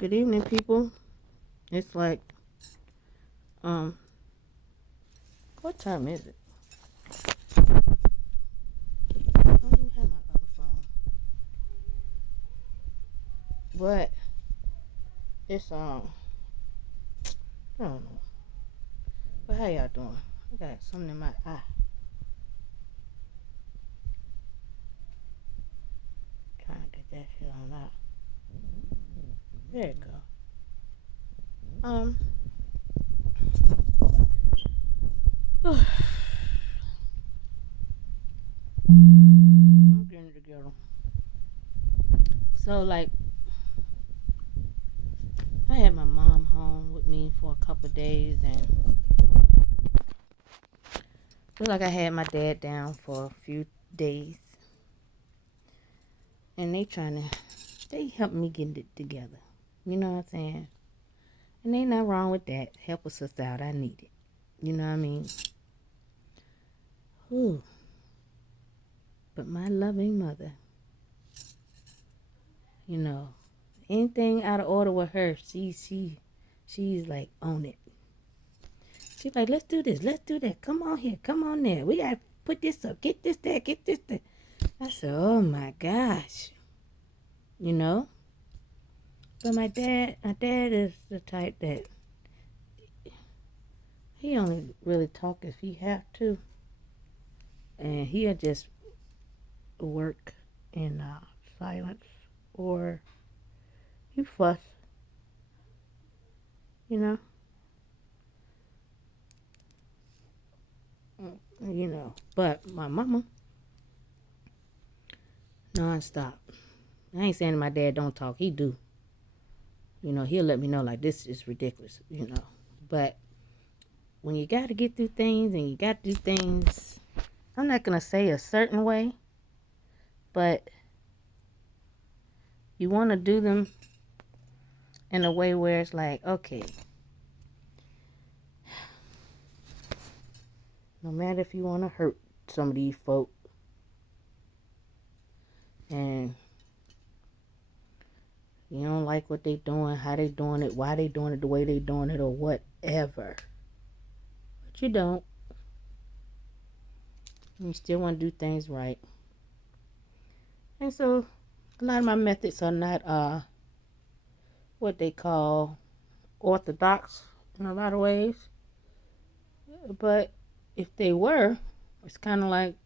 Good evening, people. It's like, what time is it? I don't even have my other phone. But it's, I don't know. But how y'all doing? I got something in my eye. Trying to get that shit on out. There it go. I'm getting it together. So, like, I had my mom home with me for a couple of days, and feel like I had my dad down for a few days, and they helped me get it together. You know what I'm saying? And ain't nothing wrong with that. Help us out. I need it. You know what I mean? Ooh. But my loving mother, you know, anything out of order with her, she's like on it. She's like, let's do this, let's do that. Come on here, come on there. We gotta put this up, get this there, get this there. I said, oh my gosh. You know? But my dad is the type that he only really talk if he have to. And he'll just work in silence, or he fuss, you know. But my mama, non-stop. I ain't saying my dad don't talk. He do. You know, he'll let me know, like, this is ridiculous, you know. But when you got to get through things and you got to do things, I'm not going to say a certain way, but you want to do them in a way where it's like, okay, no matter if you want to hurt some of these folk, and you don't like what they doing, how they doing it, why they doing it the way they doing it, or whatever, but you don't. You still want to do things right. And so a lot of my methods are not what they call orthodox in a lot of ways. But if they were, it's kind of like,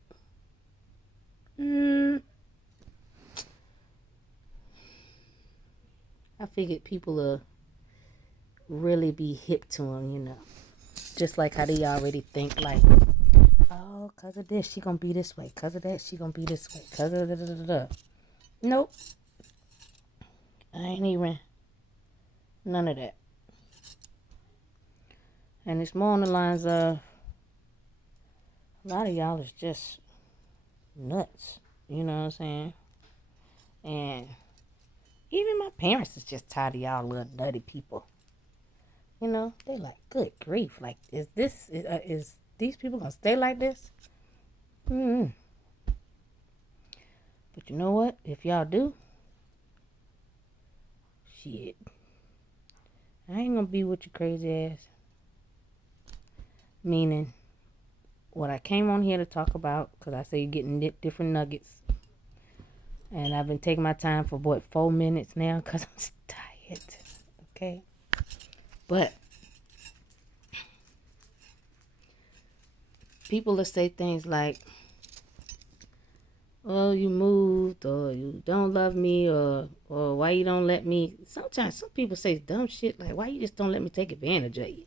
I figured people will really be hip to them, you know. Just like how they already think, like, oh, because of this, she going to be this way. Because of that, she going to be this way. Because of da-da-da-da-da. Nope. I ain't even none of that. And it's more on the lines of, a lot of y'all is just nuts. You know what I'm saying? And even my parents is just tired of y'all little nutty people. You know, they like, good grief. Like, is these people gonna stay like this? But you know what? If y'all do, shit, I ain't gonna be with your crazy ass. Meaning, what I came on here to talk about, because I say you're getting different nuggets. And I've been taking my time for, 4 minutes now, because I'm tired. Okay? But people will say things like, oh, you moved, or you don't love me, or why you don't let me. Sometimes some people say dumb shit like, why you just don't let me take advantage of you?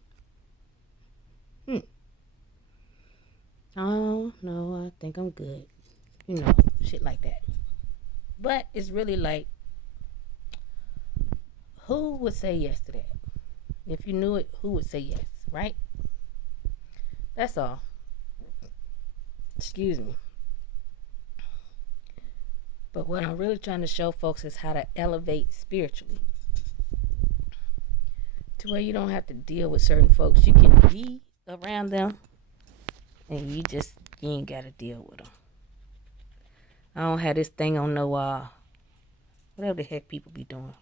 Oh, no, I think I'm good. You know, shit like that. But it's really like, who would say yes to that? If you knew it, who would say yes, right? That's all. Excuse me. But what I'm really trying to show folks is how to elevate spiritually, to where you don't have to deal with certain folks. You can be around them, and you ain't got to deal with them. I don't have this thing on no, whatever the heck people be doing.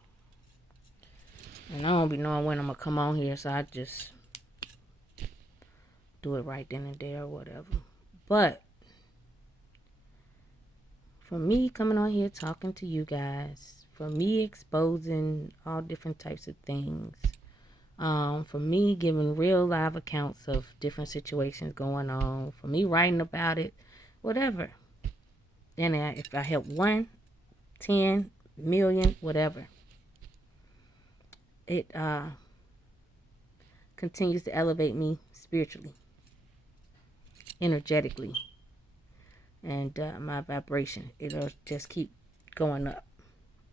And I don't be knowing when I'm going to come on here, so I just do it right then and there or whatever. But for me coming on here talking to you guys, for me exposing all different types of things, for me giving real live accounts of different situations going on, for me writing about it, whatever. Then if I help 1, 10 million, whatever, it continues to elevate me spiritually, energetically, and my vibration. It'll just keep going up,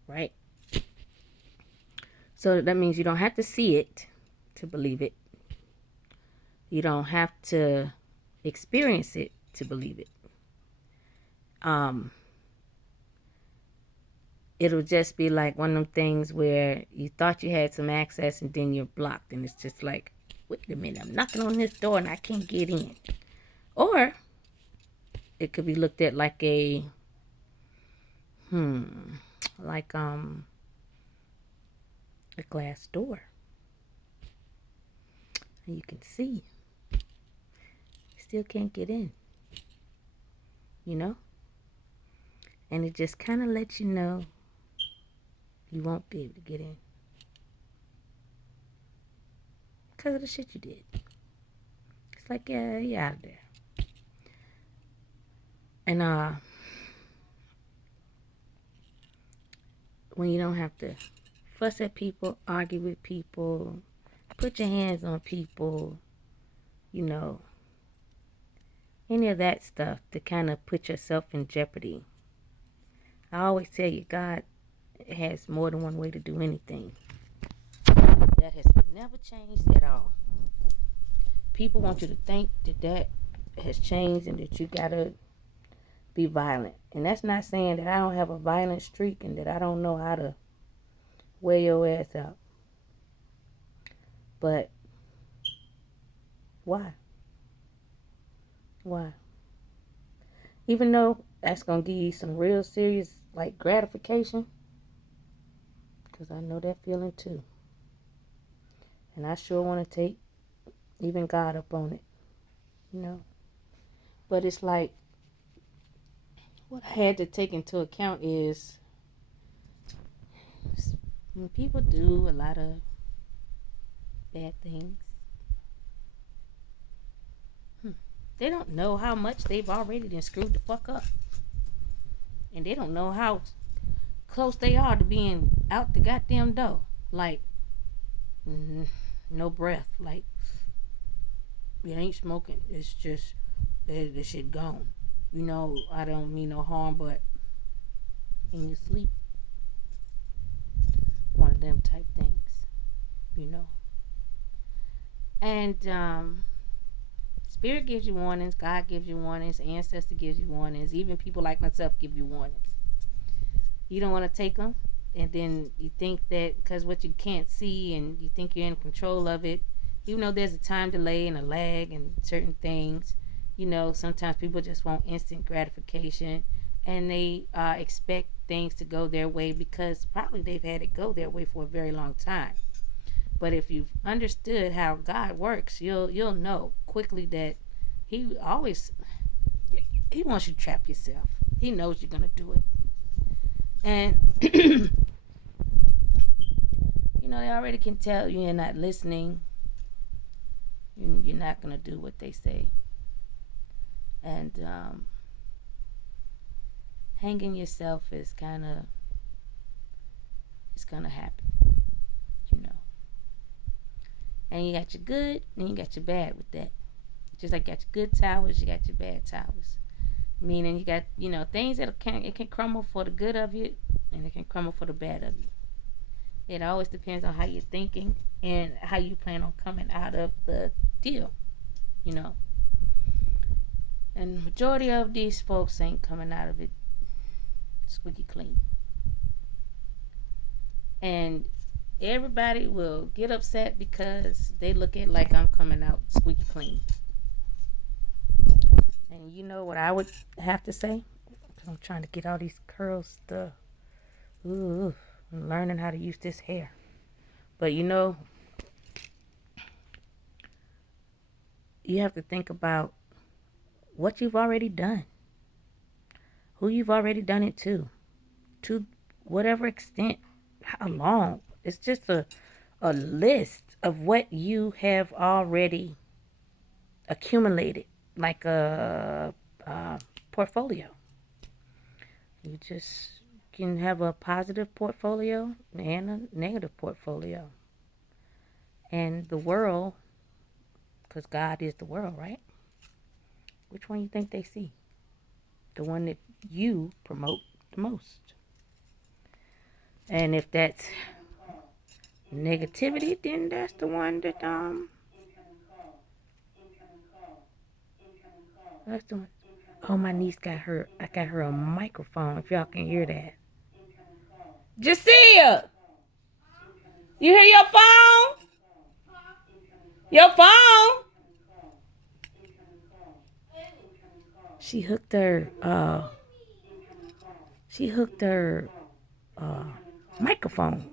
right? So that means you don't have to see it to believe it. You don't have to experience it to believe it. It'll just be like one of them things where you thought you had some access and then you're blocked, and it's just like, wait a minute, I'm knocking on this door and I can't get in. Or it could be looked at like a glass door, and you can see you still can't get in, and it just kind of lets you know you won't be able to get in because of the shit you did. It's like, yeah, you're out of there. And when you don't have to fuss at people, argue with people, put your hands on people, any of that stuff to kind of put yourself in jeopardy. I always tell you, God has more than one way to do anything. That has never changed at all. People want you to think that has changed and that you gotta be violent. And that's not saying that I don't have a violent streak and that I don't know how to wear your ass out. But why? Why? Even though that's going to give you some real serious, like, gratification. Because I know that feeling too. And I sure want to take even God up on it, But it's like, what I had to take into account is when people do a lot of bad things, they don't know how much they've already been screwed the fuck up. And they don't know how close they are to being out the goddamn door. Like, no breath. Like, it ain't smoking. It's just, the shit gone. I don't mean no harm, but in your sleep. One of them type things. And, Spirit gives you warnings. God gives you warnings. Ancestor gives you warnings. Even people like myself give you warnings. You don't want to take them. And then you think that because what you can't see and you think you're in control of it, even though there's a time delay and a lag and certain things, sometimes people just want instant gratification and they expect things to go their way because probably they've had it go their way for a very long time. But if you've understood how God works, you'll know quickly that He wants you to trap yourself. He knows you're gonna do it, and they already can tell you're not listening. You're not gonna do what they say, and hanging yourself is it's gonna happen. And you got your good and you got your bad with that. Just like you got your good towers, you got your bad towers. Meaning you got, things that it can crumble for the good of you and it can crumble for the bad of you. It always depends on how you're thinking and how you plan on coming out of the deal, And the majority of these folks ain't coming out of it squeaky clean. And everybody will get upset because they look at it like I'm coming out squeaky clean. And you know what I would have to say? Because I'm trying to get all these curls stuff. I'm learning how to use this hair. But you know, you have to think about what you've already done, who you've already done it to whatever extent, how long. It's just a list of what you have already accumulated, like a portfolio. You just can have a positive portfolio and a negative portfolio. And the world, because God is the world, right? Which one you think they see? The one that you promote the most. And if that's negativity, then that's the one that that's the one. Oh, my niece got her. I got her a microphone. If y'all can hear that. Jacia, you hear your phone? Your phone? She hooked her. She hooked her uh, microphone.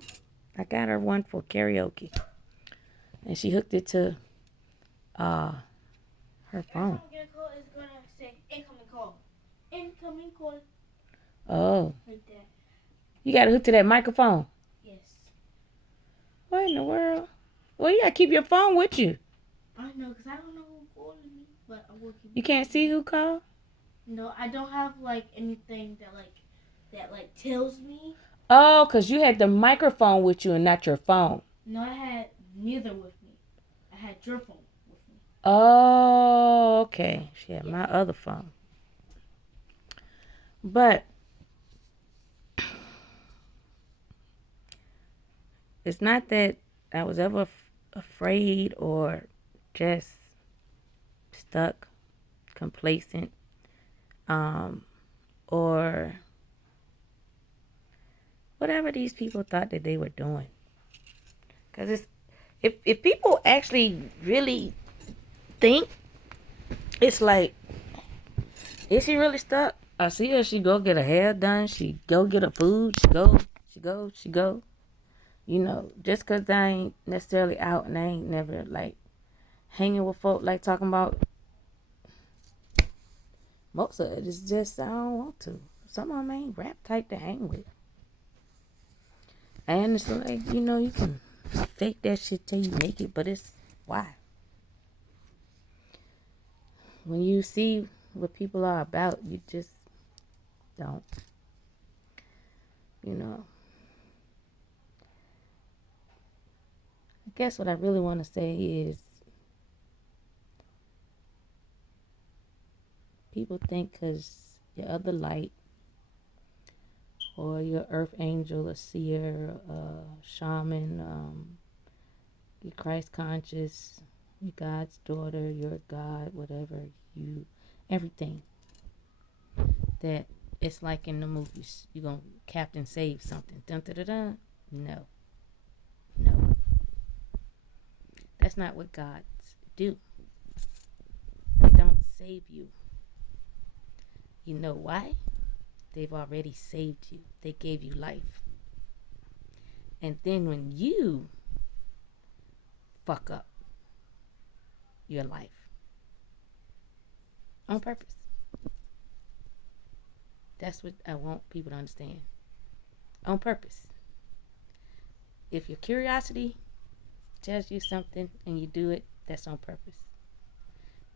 I got her one for karaoke, and she hooked it to her phone. Incoming call. Oh. Like that. You got to hook to that microphone? Yes. What in the world? Well, you got to keep your phone with you. I know, because I don't know who called me, but I will keep. You can't see who called? No, I don't have, like, anything that tells me. Oh, because you had the microphone with you and not your phone. No, I had neither with me. I had your phone with me. Oh, okay. She had my other phone. But it's not that I was ever afraid or just stuck, complacent, or whatever these people thought that they were doing. Because it's if people actually really think, it's like, is she really stuck? I see her. She go get her hair done. She go get her food. She go. You know, just because I ain't necessarily out and I ain't never, like, hanging with folk, like, talking about, most of it is just I don't want to. Some of them ain't rap type to hang with. And it's like, you know, you can fake that shit till you make it, but it's why? When you see what people are about, you just don't. You know. I guess what I really want to say is people think because your other light or your earth angel, a seer, a shaman, you're Christ conscious, you're God's daughter, you're God, whatever, you, everything. That it's like in the movies, you're going to Captain Save something. Dun, dun, dun, dun. No. That's not what gods do. They don't save you. You know why? They've already saved you. They gave you life. And then when you fuck up your life on purpose, that's what I want people to understand. On purpose. If your curiosity tells you something and you do it, that's on purpose.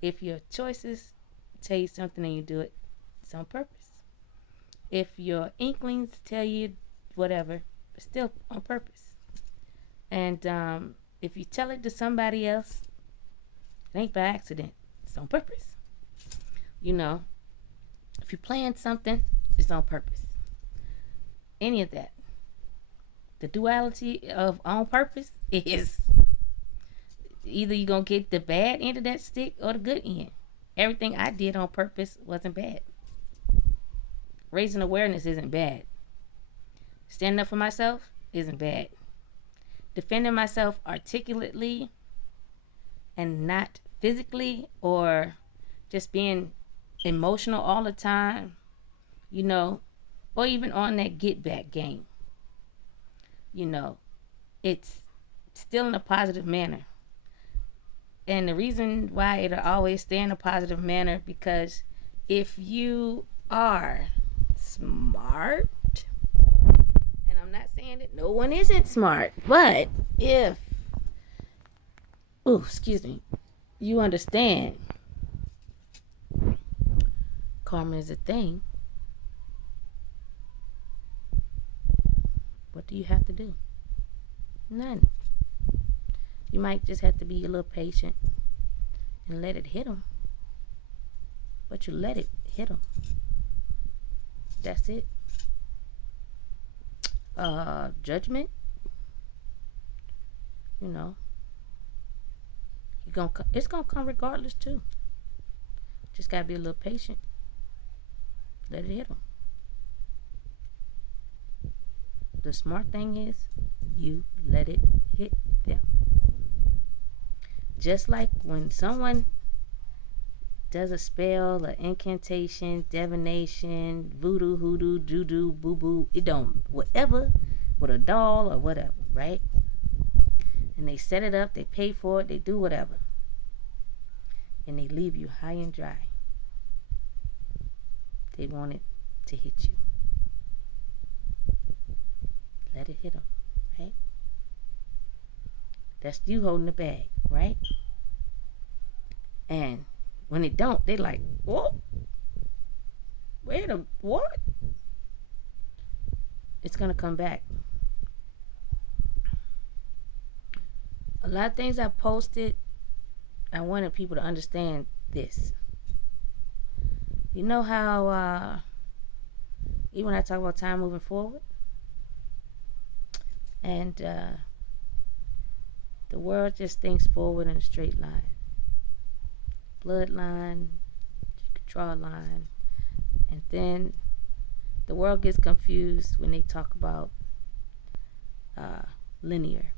If your choices tell you something and you do it, it's on purpose. If your inklings tell you whatever, it's still on purpose. And if you tell it to somebody else, it ain't by accident. It's on purpose. You know, if you plan something, it's on purpose. Any of that. The duality of on purpose is either you're going to get the bad end of that stick or the good end. Everything I did on purpose wasn't bad. Raising awareness isn't bad. Standing up for myself isn't bad. Defending myself articulately and not physically, or just being emotional all the time, you know, or even on that get back game. You know, it's still in a positive manner. And the reason why it'll always stay in a positive manner, because if you are smart, and I'm not saying that no one isn't smart, but if, you understand karma is a thing, what do you have to do? None. You might just have to be a little patient and let it hit them. But you let it hit them. That's it. Judgment, it's gonna come regardless too. Just gotta be a little patient. Let it hit them. The smart thing is, you let it hit them. Just like when someone does a spell, an incantation, divination, voodoo, hoodoo, juju, boo-boo, it don't, whatever, with a doll or whatever, right? And they set it up, they pay for it, they do whatever. And they leave you high and dry. They want it to hit you. Let it hit them, right? That's you holding the bag, right? And when it don't, they like, what? What? It's gonna come back. A lot of things I posted, I wanted people to understand this. You know how even when I talk about time moving forward, and the world just thinks forward in a straight line. Bloodline, you could draw a line, and then the world gets confused when they talk about linear,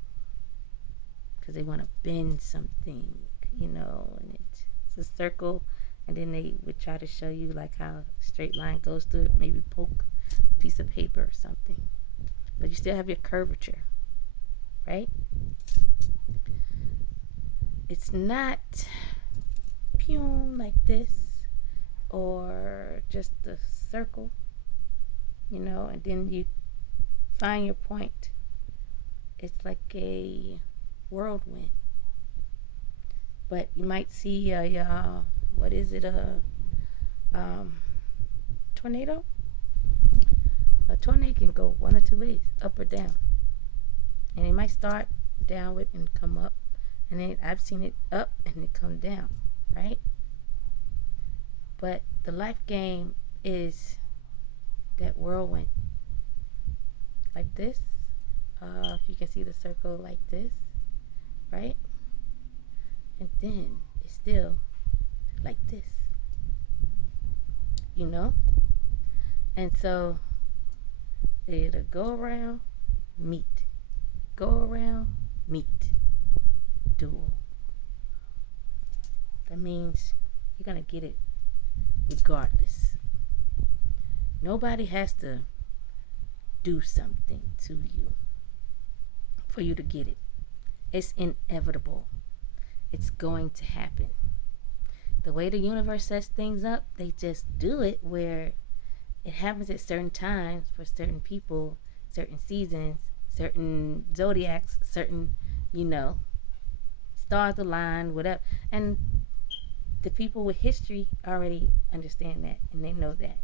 because they want to bend something, and it's a circle, and then they would try to show you like how a straight line goes through it, maybe poke a piece of paper or something, but you still have your curvature, right? It's not like this, or just a circle, and then you find your point. It's like a whirlwind. But you might see a tornado? A tornado can go one or two ways, up or down. And it might start downward and come up. And then I've seen it up and it come down, right? But the life game is that whirlwind. Like this. If you can see the circle like this, right? And then it's still like this. And so it'll go around, meet. Go around, meet. Dual. That means you're going to get it regardless. Nobody has to do something to you for you to get it. It's inevitable. It's going to happen. The way the universe sets things up, they just do it where it happens at certain times for certain people, certain seasons, certain zodiacs, certain, stars align, whatever. And the people with history already understand that, and they know that.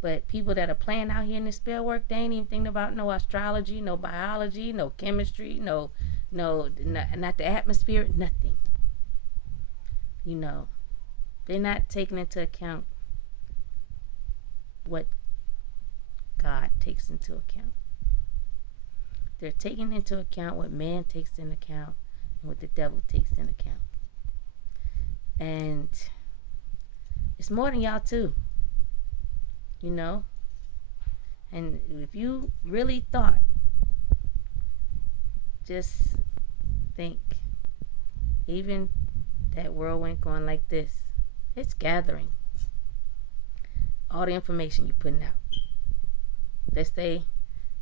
But people that are playing out here in this spell work, they ain't even thinking about no astrology, no biology, no chemistry, not the atmosphere, nothing. They're not taking into account what God takes into account. They're taking into account what man takes into account and what the devil takes into account. And it's more than y'all too. And if you really thought, just think, even that whirlwind going like this, it's gathering all the information you're putting out. Let's say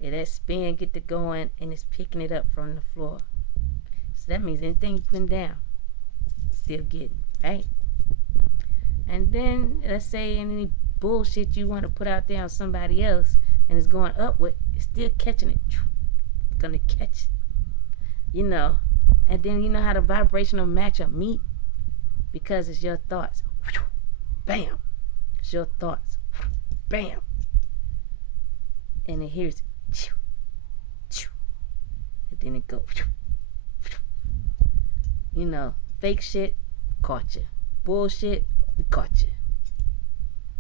that spin get to going and it's picking it up from the floor. So that means anything you're putting down, still getting, right? And then let's say any bullshit you want to put out there on somebody else and it's going upward, it's still catching it. It's gonna catch, and then you know how the vibrational matchup meet? Because it's your thoughts. Bam. It's your thoughts. Bam. And it hears it. And then it goes. Fake shit, caught you. Bullshit, we caught you.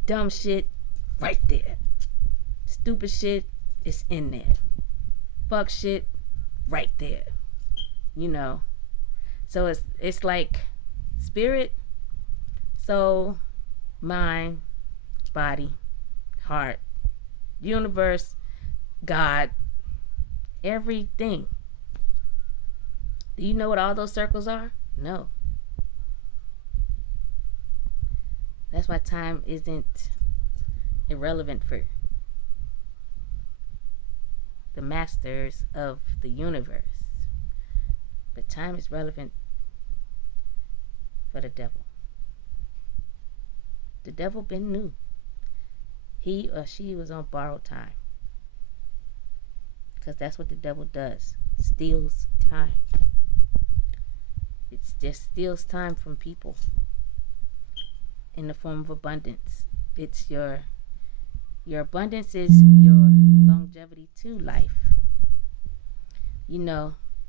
Dumb shit, right there. Stupid shit, it's in there. Fuck shit, right there. So it's like spirit, soul, mind, body, heart, universe, God, everything. Do you know what all those circles are? No. That's why time isn't irrelevant for the masters of the universe. But time is relevant for the devil. The devil been new. He or she was on borrowed time. Because that's what the devil does. Steals time. It just steals time from people in the form of abundance. It's your abundance is your longevity to life.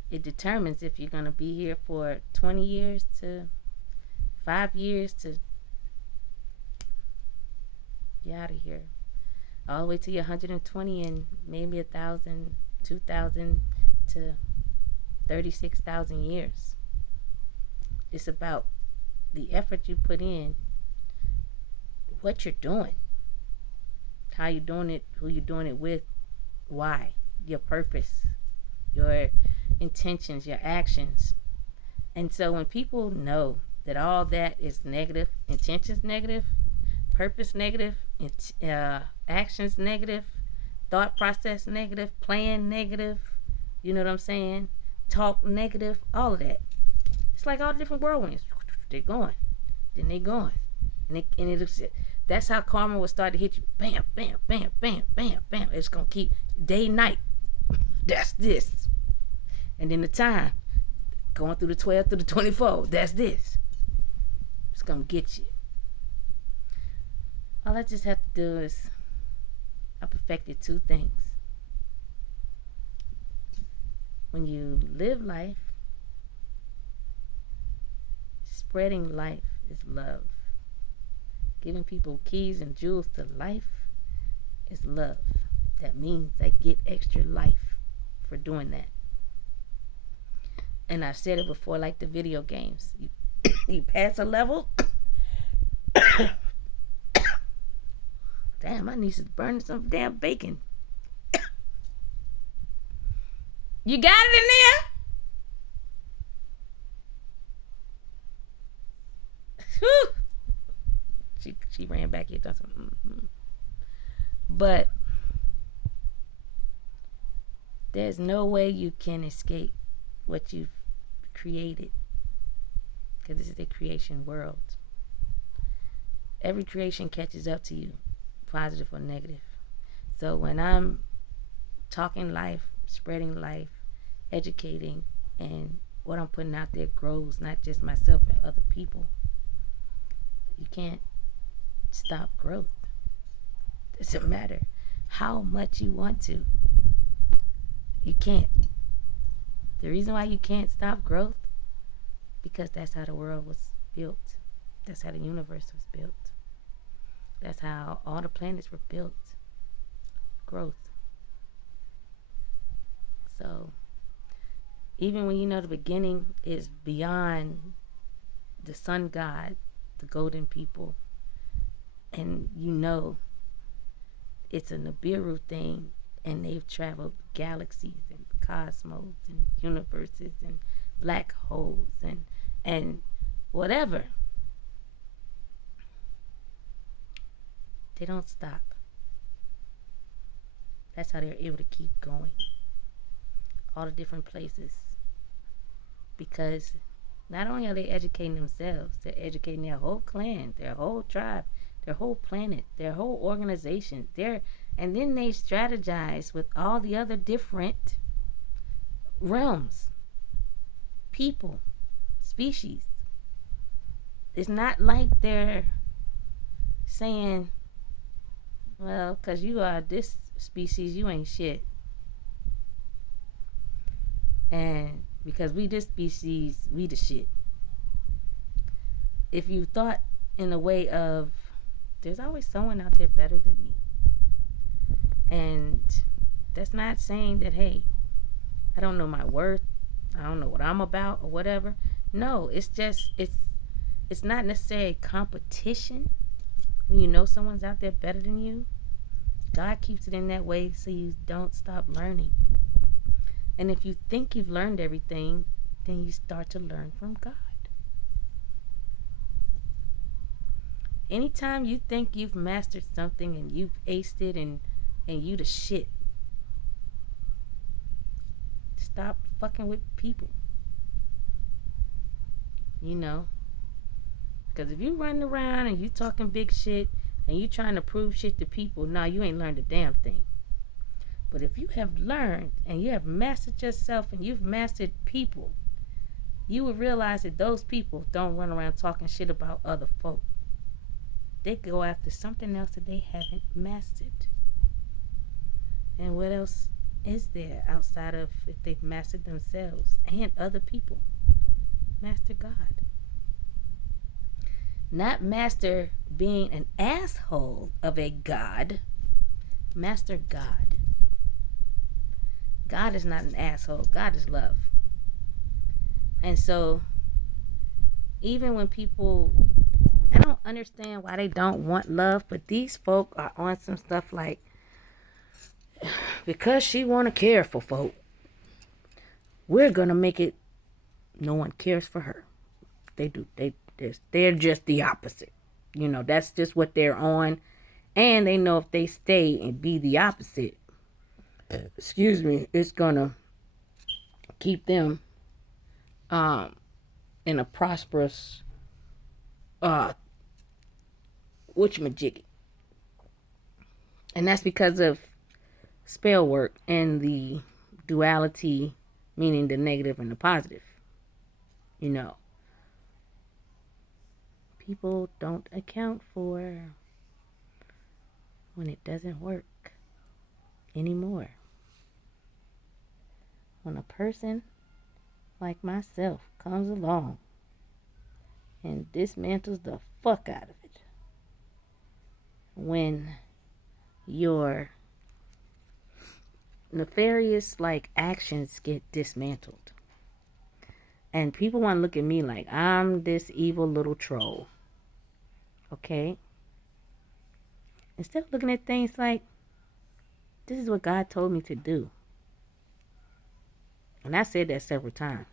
It determines if you're going to be here for 20 years to 5 years to get out of here. All the way to your 120 and maybe 1,000, 2,000 to 36,000 years. It's about the effort you put in, what you're doing, how you're doing it, who you're doing it with, why, your purpose, your intentions, your actions. And so when people know that all that is negative, intentions negative, purpose negative, actions negative, thought process negative, plan negative, you know what I'm saying? Talk negative, all of that. It's like all the different whirlwinds. They're going. Then they're going. That's how karma will start to hit you. Bam, bam, bam, bam, bam, bam. It's going to keep day, night. That's this. And then the time, going through the 12 through the 24, that's this. It's going to get you. All I just have to do is, I perfected 2 things. When you live life, spreading life is love. Giving people keys and jewels to life is love. That means they get extra life for doing that. And I've said it before, like the video games. You pass a level. Damn, my niece is burning some damn bacon. You got it in there? Whew. She ran back here. But there's no way you can escape what you've created, because this is a creation world. Every creation catches up to you, positive or negative. So when I'm talking life, spreading life, educating, and what I'm putting out there grows, not just myself and other people, you can't stop growth. Doesn't matter how much you want to. You can't. The reason why you can't stop growth, because that's how the world was built. That's how the universe was built. That's how all the planets were built. Growth. So, even when you know the beginning is beyond the sun god, the golden people, and you know it's a Nibiru thing, and they've traveled galaxies and cosmos and universes and black holes and whatever, they don't stop. That's how they're able to keep going. All the different places. Because not only are they educating themselves, they're educating their whole clan, their whole tribe, their whole planet, their whole organization. And then they strategize with all the other different realms, people, species. It's not like they're saying, well, because you are this species, you ain't shit. And because we this species, we the shit. If you thought in a way of, there's always someone out there better than me. And that's not saying that, hey, I don't know my worth, I don't know what I'm about or whatever. No, it's just, it's not necessarily a competition. When you know someone's out there better than you, God keeps it in that way so you don't stop learning. And if you think you've learned everything, then you start to learn from God. Anytime you think you've mastered something and you've aced it and you the shit, stop fucking with people. You know? Because if you running around and you talking big shit and you trying to prove shit to people, nah, you ain't learned a damn thing. But if you have learned and you have mastered yourself and you've mastered people, you will realize that those people don't run around talking shit about other folk. They go after something else that they haven't mastered. And what else is there outside of if they've mastered themselves and other people? Master God. Not master being an asshole of a God. Master God. God is not an asshole. God is love. And so, even when people, I don't understand why they don't want love, but these folk are on some stuff like, because she want to care for folk, we're going to make it no one cares for her. They do. They're just the opposite. You know, that's just what they're on. And they know if they stay and be the opposite, it's gonna keep them in a prosperous whatchamajiggy. And that's because of spell work and the duality, meaning the negative and the positive. You know, people don't account for when it doesn't work anymore. When a person like myself comes along and dismantles the fuck out of it, when your nefarious like actions get dismantled and people want to look at me like I'm this evil little troll, okay, instead of looking at things like, this is what God told me to do. And I said that several times.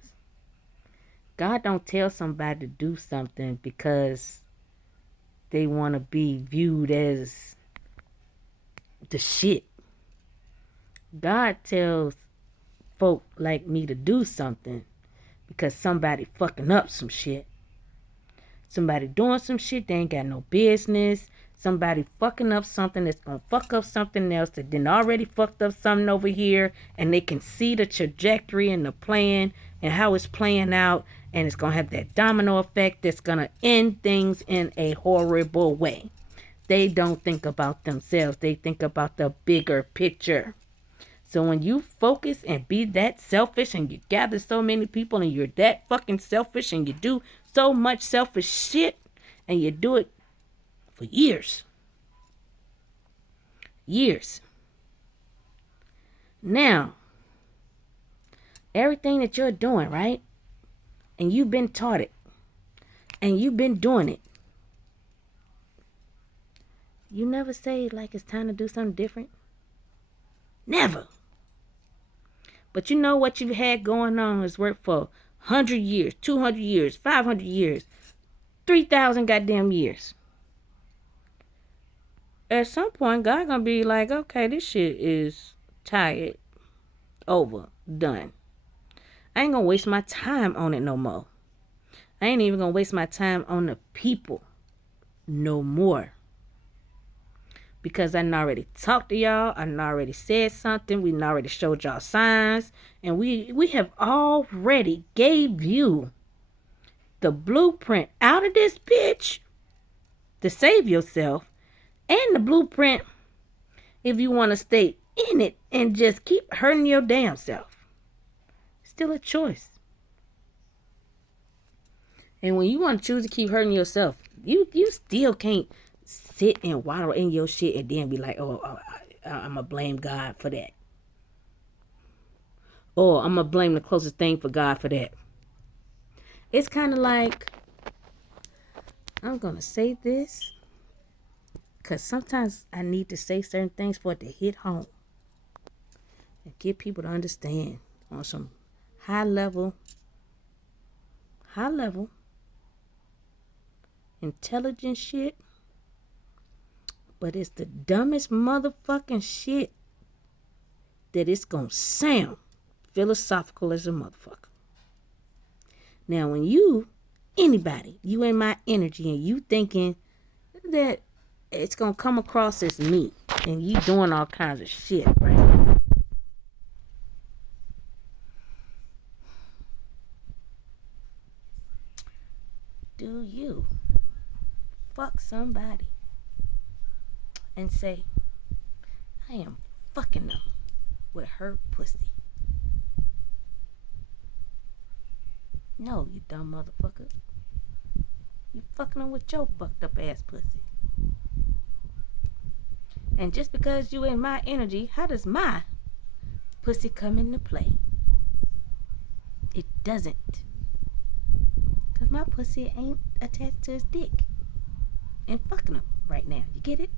God don't tell somebody to do something because they want to be viewed as the shit. God tells folk like me to do something because somebody fucking up some shit. Somebody doing some shit they ain't got no business. Somebody fucking up something that's gonna fuck up something else that then already fucked up something over here, and they can see the trajectory and the plan and how it's playing out, and it's gonna have that domino effect that's gonna end things in a horrible way. They don't think about themselves. They think about the bigger picture. So when you focus and be that selfish and you gather so many people and you're that fucking selfish and you do so much selfish shit and you do it for years. Now, everything that you're doing, right? And you've been taught it. And you've been doing it. You never say like it's time to do something different. Never. But you know what you've had going on has worked for 100 years, 200 years, 500 years, 3,000 goddamn years. At some point, God gonna be like, okay, this shit is tired, over, done. I ain't gonna waste my time on it no more. I ain't even gonna waste my time on the people no more. Because I done already talked to y'all. I done already said something. We done already showed y'all signs. And we have already gave you the blueprint out of this bitch to save yourself. And the blueprint if you want to stay in it and just keep hurting your damn self. Still a choice. And when you want to choose to keep hurting yourself, you still can't sit and waddle in your shit and then be like, I'm going to blame God for that. Or I'm going to blame the closest thing for God for that. It's kind of like, I'm going to say this because sometimes I need to say certain things for it to hit home and get people to understand on some high level, intelligent shit. But it's the dumbest motherfucking shit that it's gonna sound philosophical as a motherfucker. Now, when you in my energy, and you thinking that it's gonna come across as me, and you doing all kinds of shit, right? Do you fuck somebody and say, I am fucking them with her pussy? No, you dumb motherfucker. You fucking them with your fucked up ass pussy. And just because you in my energy, how does my pussy come into play? It doesn't. Because my pussy ain't attached to his dick. And fucking him right now. You get it?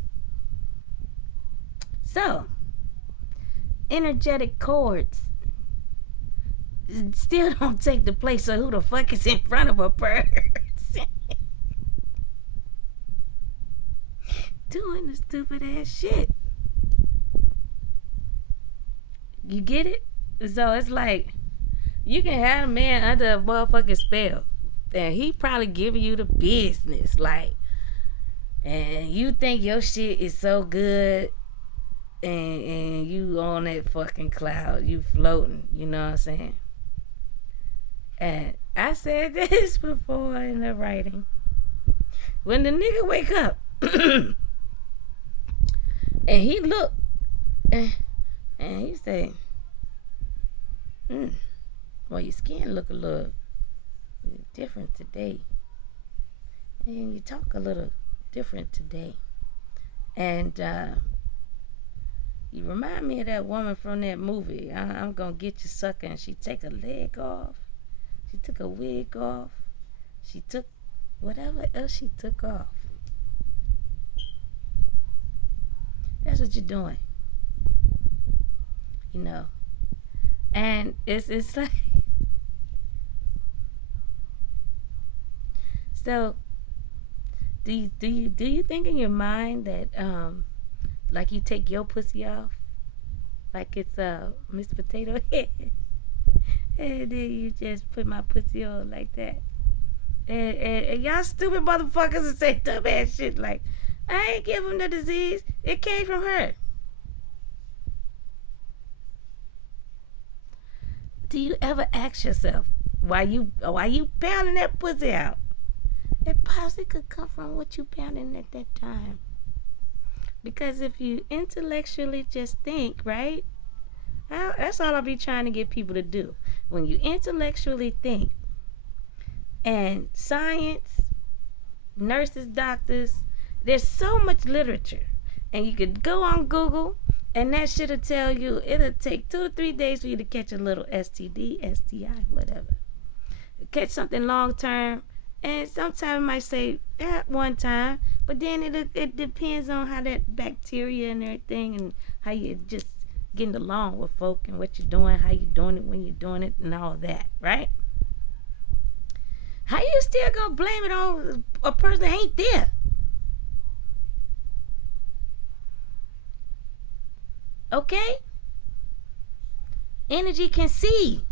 So, energetic cords still don't take the place of who the fuck is in front of a person. Doing the stupid ass shit. You get it? So it's like, you can have a man under a motherfucking spell, and he probably giving you the business, like, and you think your shit is so good, and you on that fucking cloud, you floating, you know what I'm saying? And I said this before in the writing. When the nigga wake up and he look and he say, well, your skin look a little different today, and you talk a little different today, and you remind me of that woman from that movie, I'm gonna get you sucker, and she take a leg off, she took a wig off, she took whatever else she took off. That's what you're doing, you know. And it's like, so do you think in your mind that like you take your pussy off like it's Mr. Potato Head, and then you just put my pussy on like that, and y'all stupid motherfuckers that say dumb ass shit like, I ain't give him the disease, it came from her. Do you ever ask yourself why you pounding that pussy out? It possibly could come from what you pounding at that time. Because if you intellectually just think, right? That's all I be trying to get people to do. When you intellectually think, and science, nurses, doctors, there's so much literature, and you could go on Google, and that shit'll tell you it'll take 2 to 3 days for you to catch a little STD, STI, whatever. Catch something long term, and sometimes it might say at one time, but then it depends on how that bacteria and everything, and how you just getting along with folk, and what you're doing, how you doing it, when you're doing it, and all that, right? How you still gonna blame it on a person that ain't there? Okay? Energy can see.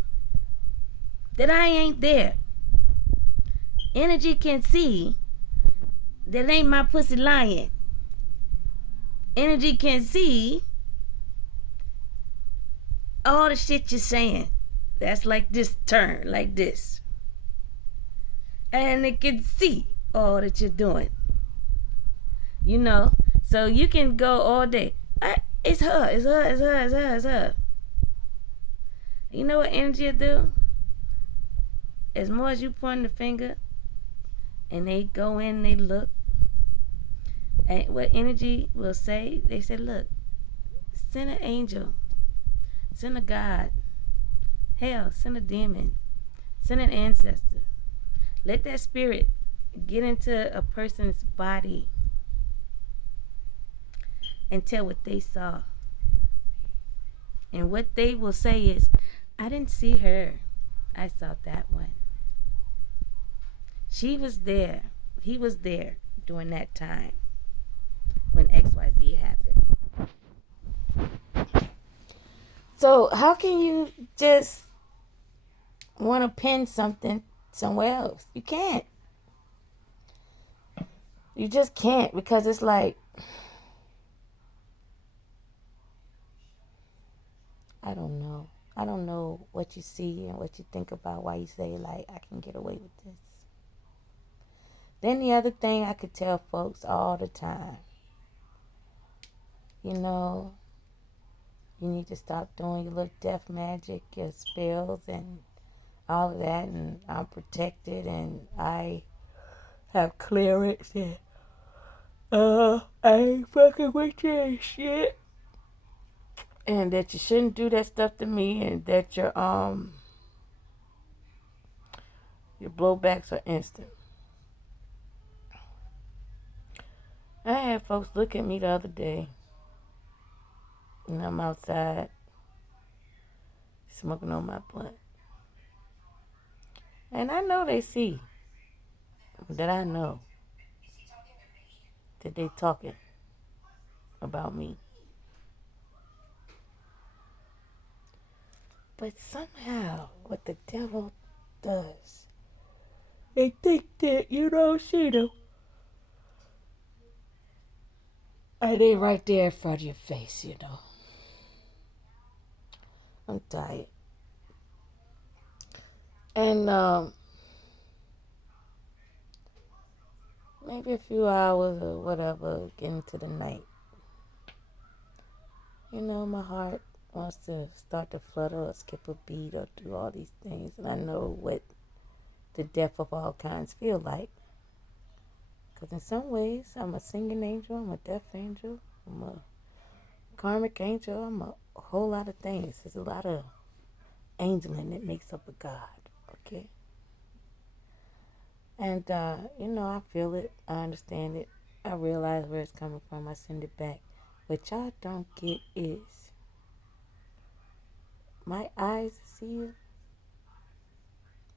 that I ain't there. Energy can see that ain't my pussy lying. Energy can see all the shit you're saying. That's like this turn, like this. And it can see all that you're doing. You know? So you can go all day. It's her, it's her, it's her, it's her, it's her. You know what energy will do? As more as you point the finger and they go in, they look, and what energy will say, they say, look, send an angel, send a God, hell, send a demon, send an ancestor. Let that spirit get into a person's body and tell what they saw. And what they will say is, I didn't see her. I saw that one. She was there. He was there during that time when XYZ happened. So how can you just want to pin something somewhere else? You can't. You just can't, because it's like, I don't know. I don't know what you see and what you think about why you say, like, I can get away with this. Then the other thing I could tell folks all the time, you know, you need to stop doing your little death magic, your spells, and all of that, and I'm protected, and I have clearance, and I ain't fucking with you and shit. And that you shouldn't do that stuff to me, and that your blowbacks are instant. I had folks look at me the other day, and I'm outside smoking on my blunt. And I know they see that I know that they talking about me. But somehow, what the devil does, they think that you don't see them. And they right there in front of your face, you know. I'm tired. And maybe a few hours or whatever, getting to the night. You know, my heart wants to start to flutter or skip a beat or do all these things. And I know what the death of all kinds feel like. Because in some ways, I'm a singing angel, I'm a deaf angel, I'm a karmic angel, I'm a whole lot of things. There's a lot of angeling that makes up a God, okay? And, you know, I feel it, I understand it, I realize where it's coming from, I send it back. What y'all don't get is, my eyes see you,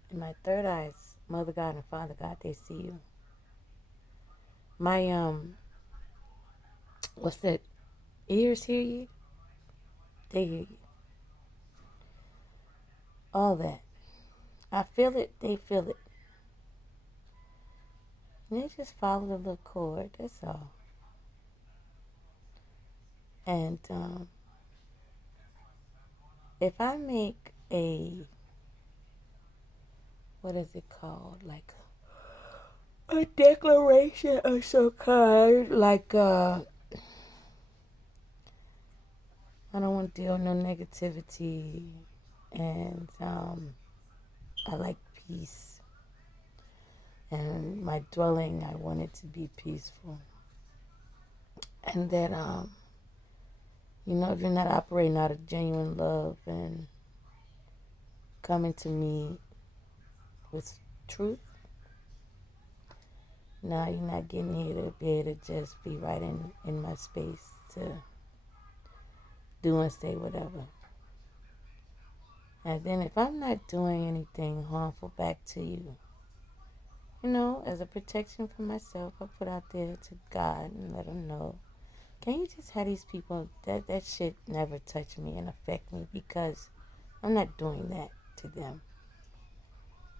and my third eyes, Mother God and Father God, they see you. My, what's that, ears hear you, they hear you. All that. I feel it, they feel it. And they just follow the little cord, that's all. And if I make what is it called? Like a declaration of some kind, like I don't want to deal with no negativity, and I like peace. And my dwelling, I want it to be peaceful. And that you know, if you're not operating out of genuine love and coming to me with truth, now you're not getting here to be able to just be right in my space to do and say whatever. And then if I'm not doing anything harmful back to you, you know, as a protection for myself, I put out there to God and let him know, can you just have these people, that shit never touch me and affect me, because I'm not doing that to them.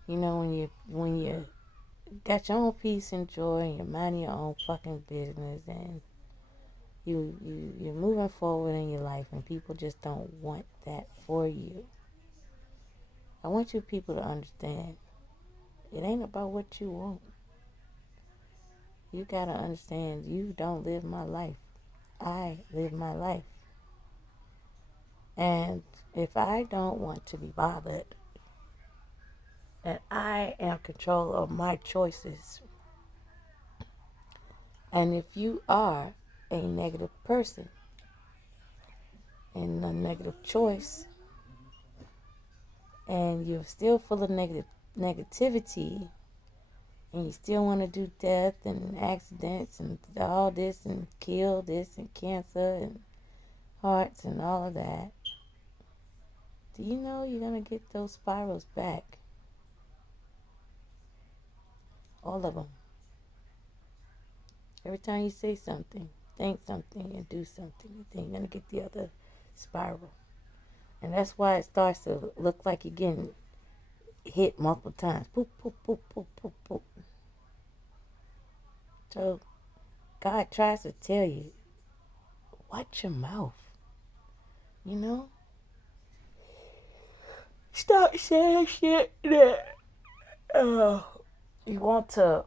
You know, when you got your own peace and joy and you're minding your own fucking business and you're moving forward in your life and people just don't want that for you. I want you people to understand it ain't about what you want. You gotta understand you don't live my life. I live my life. And if I don't want to be bothered and I am control of my choices, and if you are a negative person and a negative choice and you're still full of negativity and you still want to do death and accidents and all this and kill this and cancer and hearts and all of that, do you know you're going to get those spirals back? All of them. Every time you say something, think something, and do something, you think you're going to get the other spiral. And that's why it starts to look like you're getting hit multiple times. Boop, boop, boop, boop, boop, boop. So God tries to tell you, watch your mouth. You know? Stop saying shit that you want to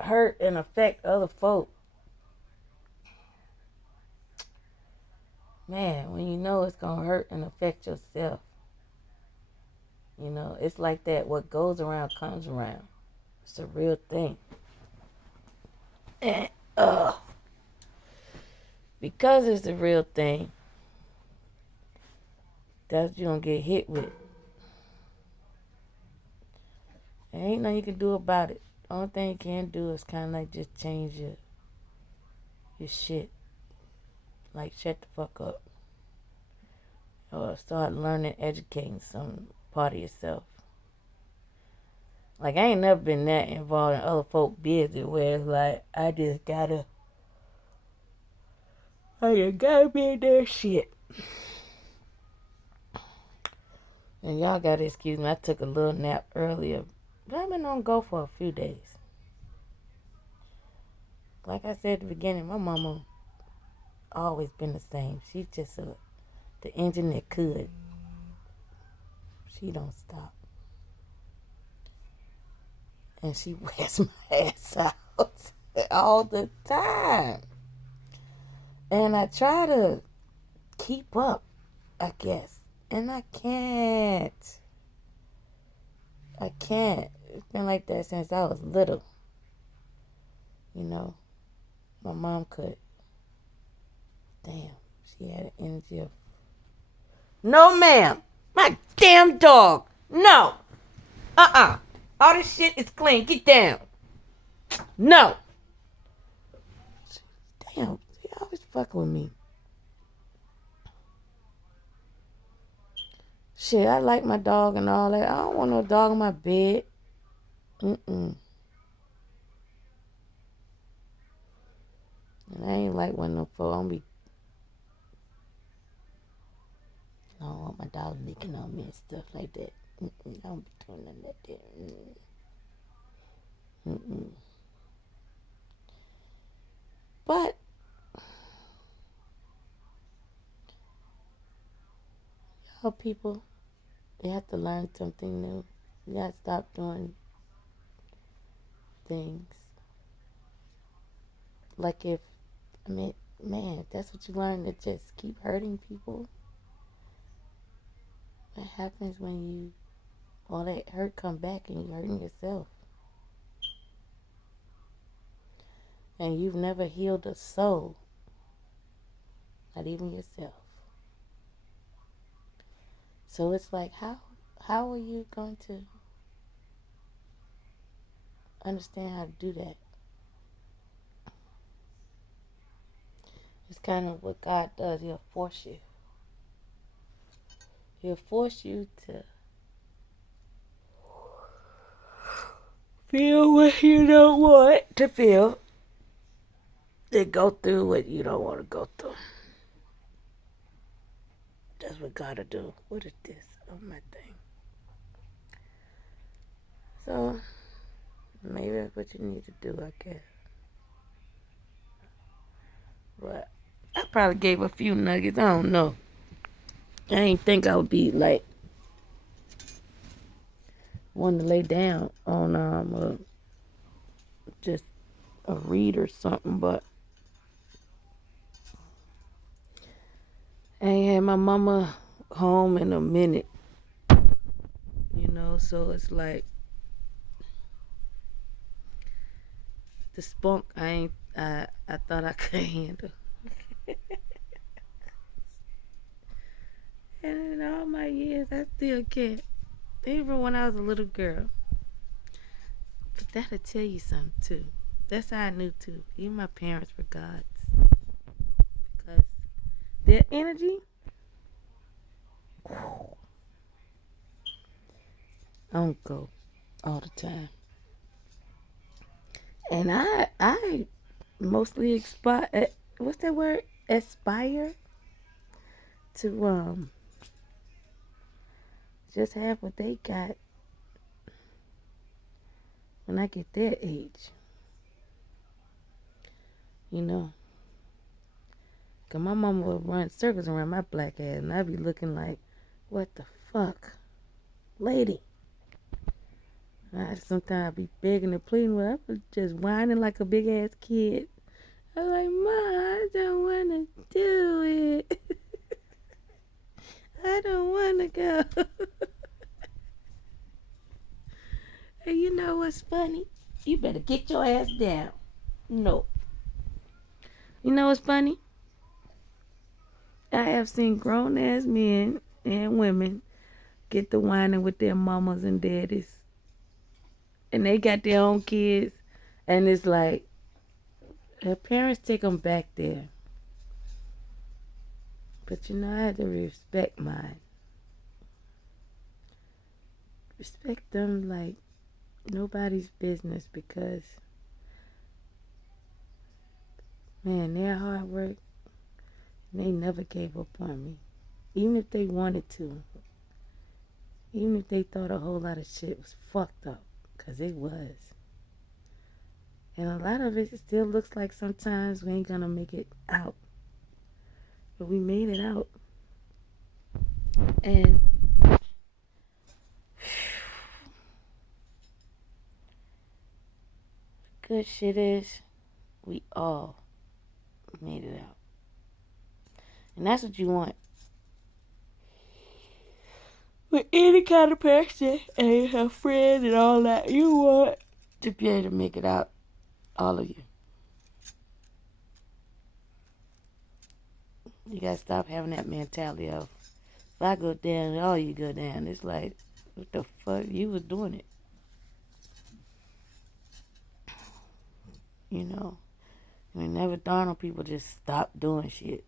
hurt and affect other folk. Man, when you know it's going to hurt and affect yourself. You know, it's like that. What goes around comes around. It's a real thing. And because it's a real thing, that's what you're going to get hit with. There ain't nothing you can do about it. The only thing you can do is kind of like just change your shit. Like, shut the fuck up. Or start learning, educating some part of yourself. Like, I ain't never been that involved in other folk business where it's like, I just gotta be in their shit. And y'all gotta excuse me, I took a little nap earlier. But I've been on go for a few days. Like I said at the beginning, my mama always been the same. She's just the engine that could. She don't stop. And she wears my ass out all the time. And I try to keep up, I guess. And I can't. It's been like that since I was little. You know, my mom could. Damn, she had an energy of, no ma'am, my damn dog, no, all this shit is clean, get down, no. Damn, she always fucking with me. Shit, I like my dog and all that. I don't want no dog in my bed. And I ain't like one of them folks. I don't want my dog licking on me and stuff like that. I don't be doing nothing like that. But y'all people, you have to learn something new. You gotta stop doing things. Like if that's what you learn, to just keep hurting people. What happens when all that hurt come back and you're hurting yourself? And you've never healed a soul. Not even yourself. So it's like, how are you going to understand how to do that? It's kind of what God does. He'll force you. He'll force you to feel what you don't want to feel. To go through what you don't want to go through. That's what God will do. What is this? Oh, my thing. So maybe that's what you need to do, I guess. But I probably gave a few nuggets. I don't know. I didn't think I would be like wanting to lay down on just a read or something, but I ain't had my mama home in a minute, so it's like the spunk I thought I could handle. And in all my years I still can't. Even when I was a little girl. But that'll tell you something too. That's how I knew too. Even my parents were gods. Because their energy on go all the time. And I mostly what's that word? Aspire to just have what they got when I get their age. Cause my mama would run circles around my black ass and I'd be looking like, what the fuck? Lady. Sometimes I'd be begging and pleading with her. I was just whining like a big ass kid. I was like, Ma, I don't want to do it. I don't want to go. And you know what's funny? You better get your ass down. No. You know what's funny? I have seen grown ass men and women get to whining with their mamas and daddies. And they got their own kids. And it's like, their parents take them back there. But I had to respect mine. Respect them like nobody's business because, man, they're hard work. And they never gave up on me. Even if they wanted to. Even if they thought a whole lot of shit was fucked up. Because it was. And a lot of it still looks like sometimes we ain't gonna make it out. But we made it out. And good shit is we all made it out. And that's what you want. With any kind of person and a friend and all that, you want to be able to make it out. All of you. You gotta stop having that mentality of, if I go down, all you go down. It's like, what the fuck? You was doing it. It never dawned on people just stop doing shit.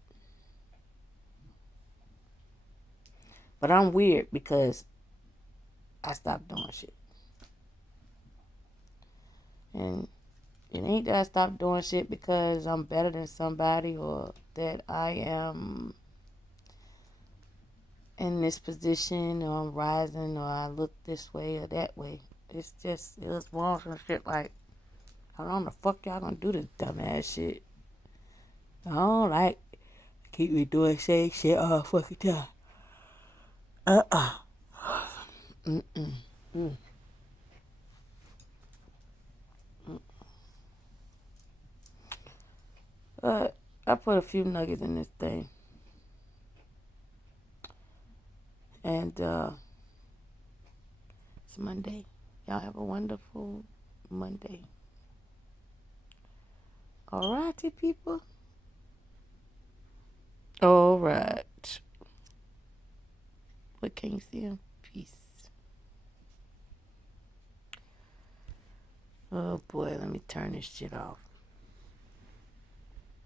But I'm weird because I stopped doing shit. And it ain't that I stopped doing shit because I'm better than somebody or that I am in this position or I'm rising or I look this way or that way. It's just, it was more some shit like, how long the fuck y'all gonna do this dumbass shit? I don't like keep me doing same shit all fucking time. But I put a few nuggets in this thing. And it's Monday. Y'all have a wonderful Monday. Alrighty, people. Alright. What can you see? Peace. Oh boy, let me turn this shit off.